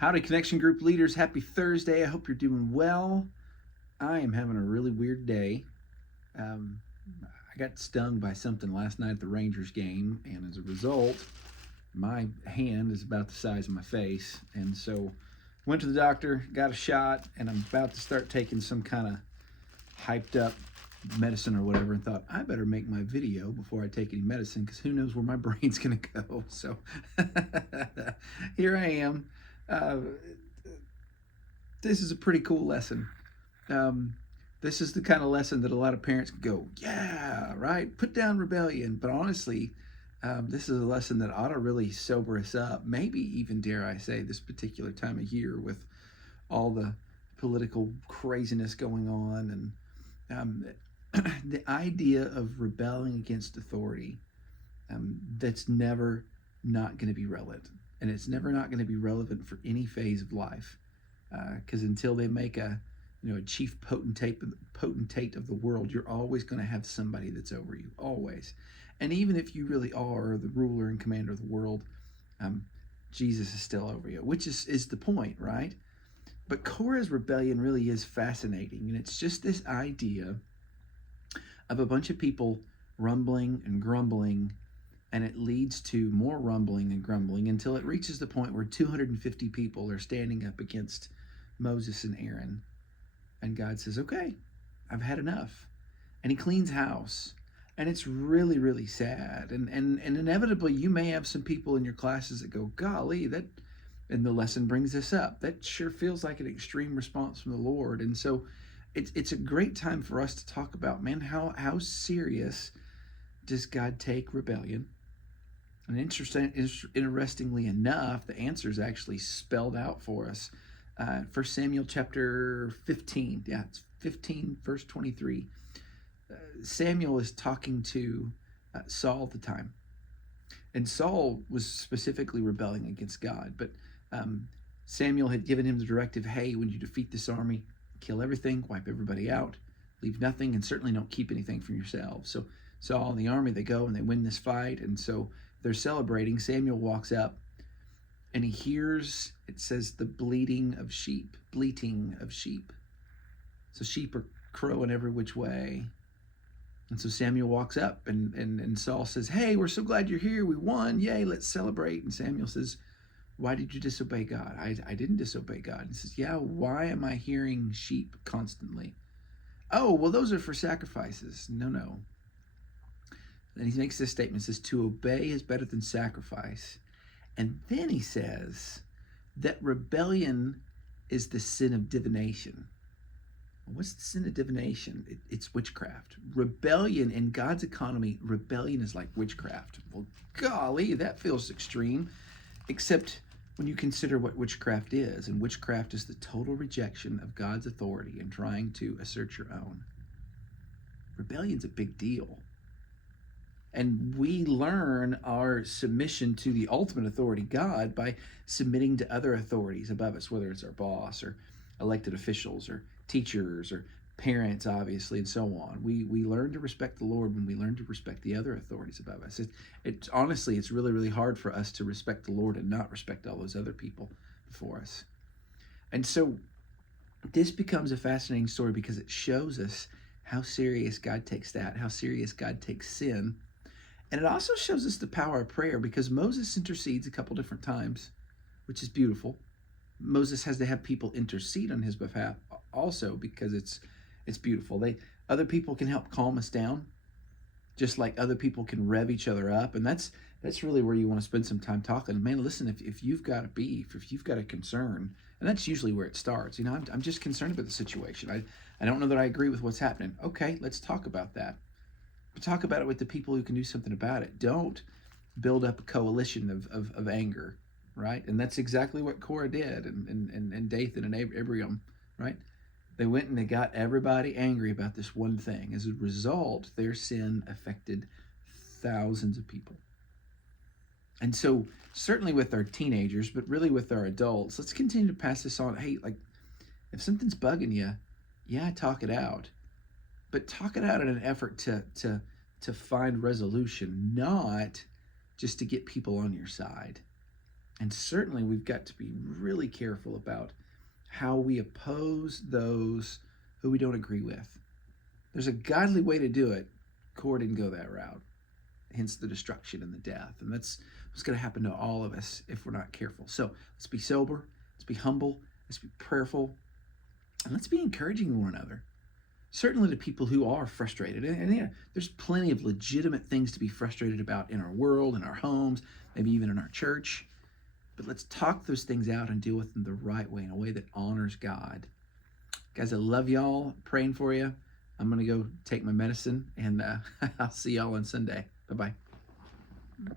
Howdy, Connection Group leaders. Happy Thursday. I hope you're doing well. I am having a really weird day. Um, I got stung by something last night at the Rangers game, and as a result, my hand is about the size of my face. And so, went to the doctor, got a shot, and I'm about to start taking some kind of hyped up medicine or whatever, and thought I better make my video before I take any medicine because who knows where my brain's gonna go. So here I am. Uh, this is a pretty cool lesson. Um, this is the kind of lesson that a lot of parents go, yeah, right, put down rebellion. But honestly, this is a lesson that ought to really sober us up. Maybe even, dare I say, this particular time of year with all the political craziness going on and the idea of rebelling against authority, that's never not going to be relevant. And it's never not going to be relevant for any phase of life. Because until they make a chief potentate of the world, you're always going to have somebody that's over you, always. And even if you really are the ruler and commander of the world, Jesus is still over you, which is the point, right? But Korah's rebellion really is fascinating, and it's just this idea of a bunch of people rumbling and grumbling, and it leads to more rumbling and grumbling until it reaches the point where 250 people are standing up against Moses and Aaron. And God says, okay, I've had enough. And he cleans house. And it's really, really sad. And inevitably, you may have some people in your classes that go, golly, that, and the lesson brings this up. That sure feels like an extreme response from the Lord. And so it's a great time for us to talk about, man, how serious does God take rebellion? And interestingly enough, the answer is actually spelled out for us. 1 Samuel chapter 15. Yeah, it's 15, verse 23. Samuel is talking to Saul at the time. And Saul was specifically rebelling against God. But Samuel had given him the directive, hey, when you defeat this army, kill everything, wipe everybody out, leave nothing, and certainly don't keep anything for yourselves. So Saul and the army, they go and they win this fight. And so they're celebrating. Samuel walks up and he hears, it says, the bleating of sheep. So sheep are crowing every which way. And so Samuel walks up and Saul says, hey, we're so glad you're here. We won. Yay, let's celebrate. And Samuel says, why did you disobey God? I didn't disobey God. He says, yeah, why am I hearing sheep constantly? Oh, well, those are for sacrifices. No. Then he makes this statement, says, to obey is better than sacrifice. And then he says that rebellion is the sin of divination. What's the sin of divination? It's witchcraft. Rebellion in God's economy, rebellion is like witchcraft. Well, golly, that feels extreme, except when you consider what witchcraft is. And witchcraft is the total rejection of God's authority and trying to assert your own. Rebellion's a big deal. And we learn our submission to the ultimate authority, God, by submitting to other authorities above us, whether it's our boss or elected officials or teachers or parents, obviously, and so on. We learn to respect the Lord when we learn to respect the other authorities above us. Honestly, it's really, really hard for us to respect the Lord and not respect all those other people before us. And so this becomes a fascinating story because it shows us how serious God takes that, how serious God takes sin. And it also shows us the power of prayer because Moses intercedes a couple different times, which is beautiful. Moses has to have people intercede on his behalf also because it's beautiful. Other people can help calm us down, just like other people can rev each other up. And that's really where you want to spend some time talking. Man, listen, if you've got a beef, if you've got a concern, and that's usually where it starts. I'm just concerned about the situation. I don't know that I agree with what's happening. Okay, let's talk about that. But talk about it with the people who can do something about it. Don't build up a coalition of anger, right? And that's exactly what Korah did and Dathan and Abiram, right? They went and they got everybody angry about this one thing. As a result, their sin affected thousands of people. And so certainly with our teenagers, but really with our adults, let's continue to pass this on. Hey, like if something's bugging you, yeah, talk it out. But talk it out in an effort to find resolution, not just to get people on your side. And certainly we've got to be really careful about how we oppose those who we don't agree with. There's a godly way to do it. Korah didn't go that route, hence the destruction and the death. And that's what's going to happen to all of us if we're not careful. So let's be sober, let's be humble, let's be prayerful, and let's be encouraging to one another. Certainly to people who are frustrated. And yeah, there's plenty of legitimate things to be frustrated about in our world, in our homes, maybe even in our church. But let's talk those things out and deal with them the right way, in a way that honors God. Guys, I love y'all. Praying for you. I'm going to go take my medicine, and I'll see y'all on Sunday. Bye-bye.